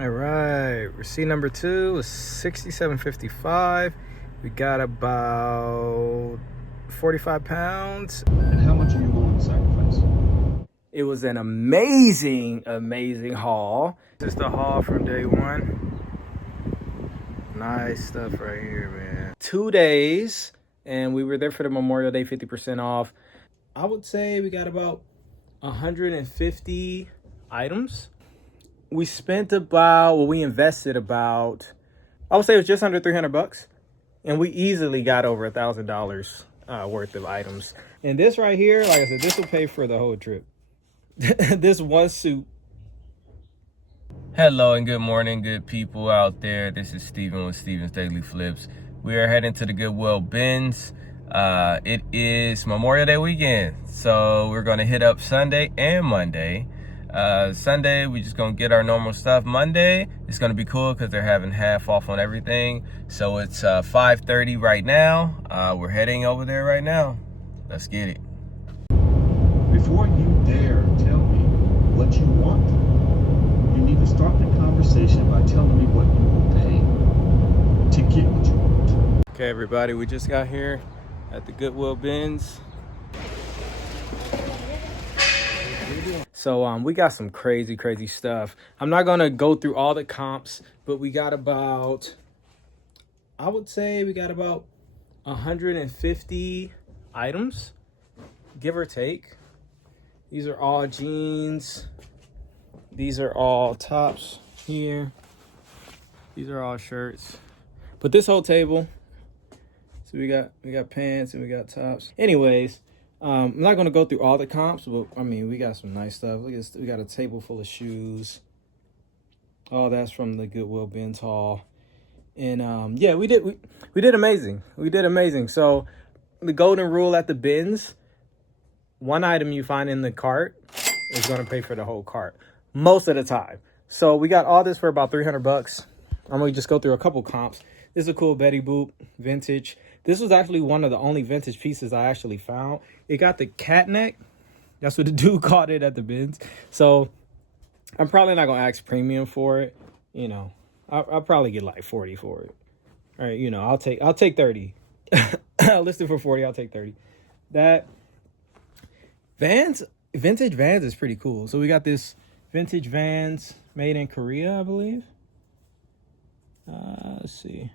All right, receipt number 2 was $67.55. We got about 45 pounds. And how much are you willing to sacrifice? It was an amazing haul. This is the haul from day one. Nice stuff right here, man. 2 days, and we were there for the Memorial Day 50% off. I would say we got about 150 items. We spent we invested about, I would say it was just under 300 bucks. And we easily got over $1,000 worth of items. And this right here, like I said, this will pay for the whole trip. This one suit. Hello and good morning, good people out there. This is Steven with Steven's Daily Flips. We are heading to the Goodwill bins. It is Memorial Day weekend, so we're going to hit up Sunday and Monday. Sunday, we just gonna get our normal stuff. Monday, it's gonna be cool because they're having half off on everything. So it's 5:30 right now. We're heading over there right now. Let's get it. Before you dare tell me what you want, you need to start the conversation by telling me what you will pay to get what you want. Okay, everybody, we just got here at the Goodwill bins. So we got some crazy stuff. I'm not gonna go through all the comps, but we got about, I would say we got about 150 items, give or take. These are all jeans. These are all tops here. These are all shirts. But this whole table, so we got pants and we got tops. Anyways, I'm not going to go through all the comps, but I mean, we got some nice stuff. Look at this. We got a table full of shoes. Oh, that's from the Goodwill bins haul. And yeah, we did amazing. We did amazing. So the golden rule at the bins, one item you find in the cart is going to pay for the whole cart most of the time. So we got all this for about 300 bucks. I'm going to just go through a couple comps. This is a cool Betty Boop vintage. This was actually one of the only vintage pieces I actually found. It got the cat neck. That's what the dude called it at the bins. So I'm probably not gonna ask premium for it. You know, I'll probably get like 40 for it. All right, you know, I'll take 30. I'll list it for 40. I'll take 30. That vintage Vans is pretty cool. So we got this vintage Vans made in Korea, I believe. Let's see.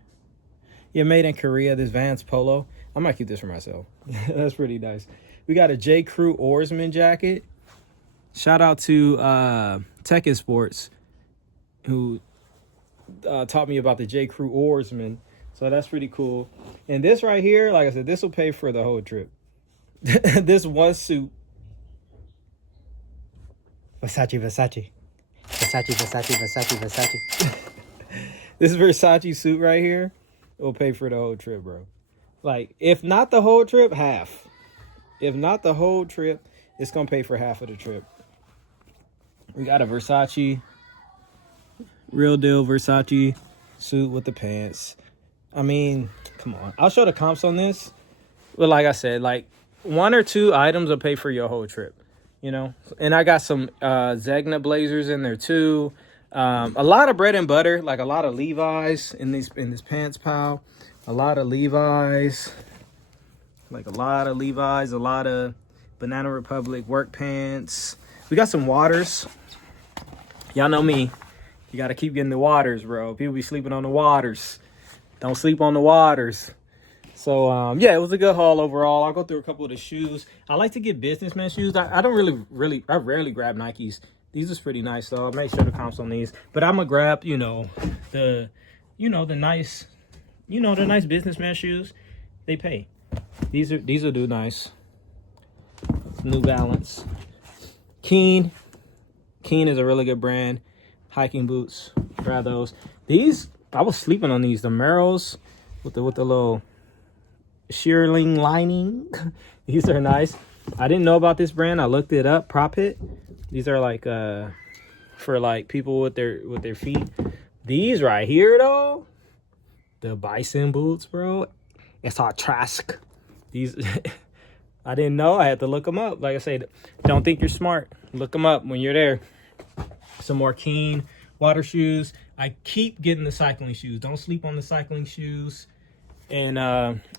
Yeah, made in Korea, this Vans Polo. I might keep this for myself. That's pretty nice. We got a J. Crew Oarsman jacket. Shout out to Tech and Sports, who taught me about the J. Crew Oarsman. So that's pretty cool. And this right here, like I said, this will pay for the whole trip. This one suit. Versace. This Versace suit right here will pay for the whole trip, bro. Like, if not the whole trip, half. If not the whole trip, it's gonna pay for half of the trip. We got a Versace, real deal Versace suit with the pants. I mean, come on. I'll show the comps on this. But like I said, like 1 or 2 items will pay for your whole trip, you know? And I got some Zegna blazers in there too. A lot of bread and butter, like a lot of Levi's in this pants pile. A lot of Levi's, a lot of Banana Republic work pants. We got some waters. Y'all know me. You got to keep getting the waters, bro. People be sleeping on the waters. Don't sleep on the waters. So, yeah, it was a good haul overall. I'll go through a couple of the shoes. I like to get businessman shoes. I don't I rarely grab Nikes. These is pretty nice, though. I'll make sure the comps on these. But I'm going to grab, the nice businessman shoes. They pay. These will do nice. New Balance. Keen is a really good brand. Hiking boots. Grab those. These, I was sleeping on these. The Merrells with the little shearling lining. These are nice. I didn't know about this brand. I looked it up. Prop It. These are like for like people with their feet. These right here though, the bison boots, bro. It's all Trask. These I didn't know. I had to look them up. Like I said, don't think you're smart. Look them up when you're there. Some more Keen water shoes. I keep getting the cycling shoes. Don't sleep on the cycling shoes. And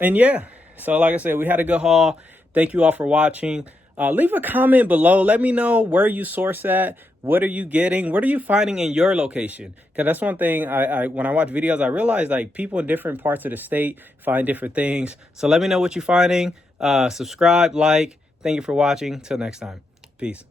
yeah, so like I said, we had a good haul. Thank you all for watching. Leave a comment below. Let me know where you source at. What are you getting? What are you finding in your location? Because that's one thing I when I watch videos, I realize like people in different parts of the state find different things. So let me know what you're finding. Subscribe, like. Thank you for watching. Till next time. Peace.